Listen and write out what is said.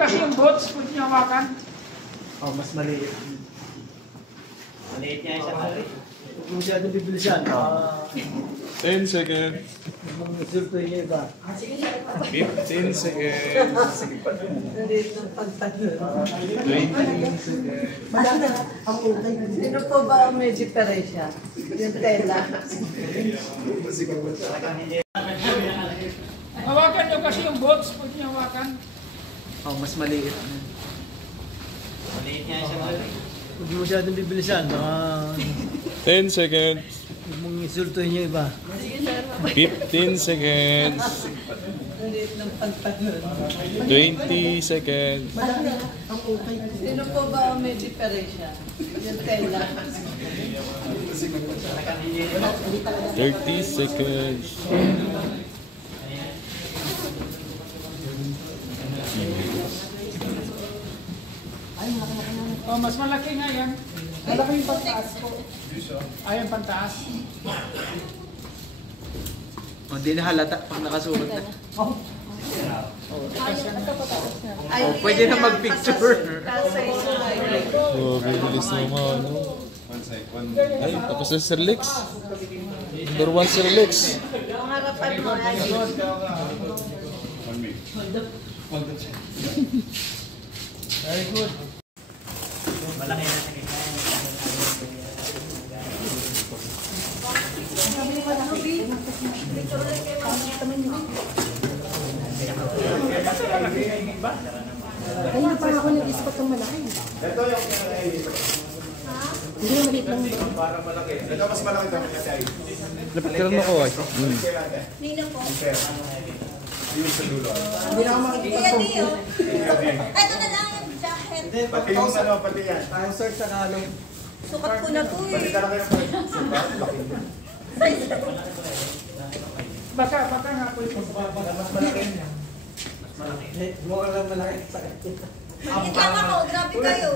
kasi yung boats, pwede nyo hawakan. Oh, mas maliit. Maliit niya yung sakali. Huwag mo masyadong bibilisan. 10 seconds. Huwag mong insulto niya iba. 15 seconds. Maliit ng pagtanong. 20 seconds. Madami na. Ang utay. Sino po ba ang may diferensya? Yung tela. Hawakan nyo kasi yung boats, pwede nyo hawakan. Oh, mas maliit. Maliit niya yung sakali. Huwag mo masyadong bibilisan. 10 seconds. Huwag mong insulto niya iba. 15 seconds. Maliit ng pagtanong. 20 seconds. Madami na. Ang utay. Sino po ba ang may diferensya? Yung tela. 30 seconds. Oh, mas malaki nga yan. Malaki yung pantaas ko. Ayan, pantaas. Oh, di na halata pag nakasuot na. Ay, Pwede na mag-picture. Oh, bibilis naman. Ano? Ay, tapos na Sir Lex. Number 1 Sir Lex. Ang harapan mo ay Very good. Malaki na sa kita. Kaya parang ako nag-ispat ng malaki. Ito yung Hindi, maliit lang. para malaki. Ito mas malaki daw kasi ay. Lapit ka lang ako ay. Nino po. Yung sa dulo. Hindi na ako makikita. Ito na lang yung jacket. Pati yung ano, pati yan. Tayo search sa kalong. Sukat ko na to Pati eh. talaga yung sukat. Laki niya. Baka nga po yung Mas malaki niya. Mas malaki. Mukha lang malaki sa kanya. Bakit lang ako? Grabe kayo.